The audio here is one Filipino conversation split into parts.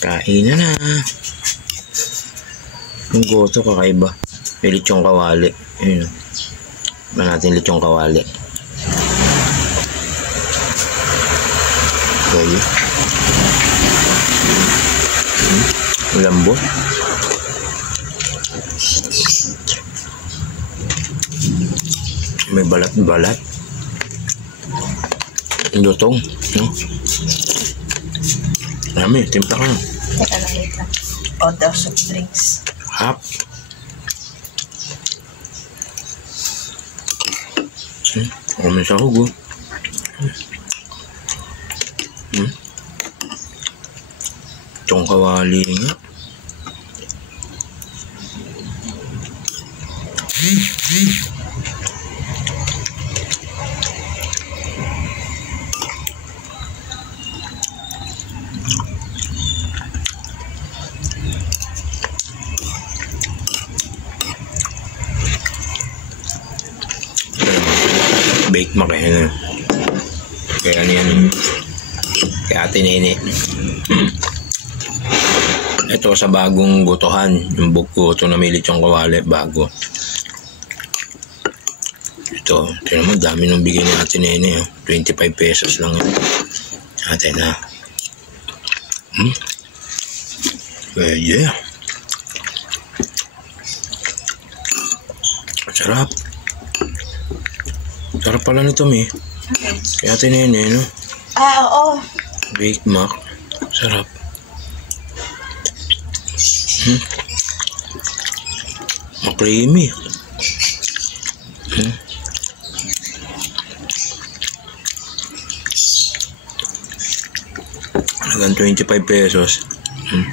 Kain na. Yung goto kakaiba. May lechong kawali. Ayun. Ba natin lechong kawali. Okay. Lambot. May balat-balat. Lutong. Marami, timpla ka. Teka lang, wait lang. Order soft drinks. Hap. May sahog, oh. Itong kawali nga. Bake mo kaya na. Kaya niyan. Kaya Ate Nene. Ito sa bagong gotohan. Yung goto na may lechong kawali. Bago. Ito. Ito naman dami nung bigay ni Ate Nene. 25 pesos lang yun. Ate na. Yeah. Sarap. Sarap pala nito, Mi. Kaya Ate Nene, no? Oo. Bake Mac. Sarap. Ma-creamy. Halagang 25 pesos. Ayan.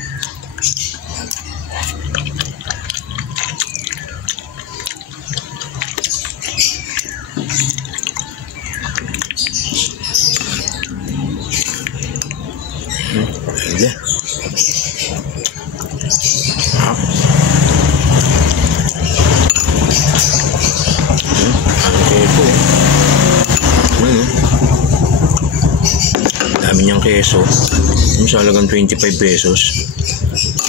Ang keso, eh. Dami niyang keso. Yung sa halagang 25 pesos.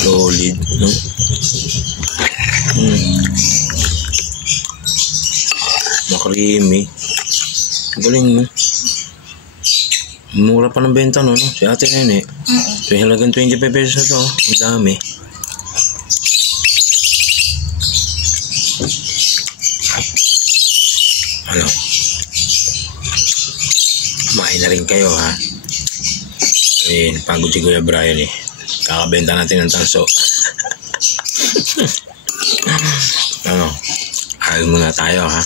Solid, no? Makrimi. Galing, no? Mura pa ng benta, no? Si Ate Nene. So, halagang 25 pesos na to. Ang dami. Ano? Kumain na rin kayo, ha? Ayun, pagod si Kuya Brian, eh. Kakabenta natin ng tanso. Ano? Ayaw muna tayo, ha?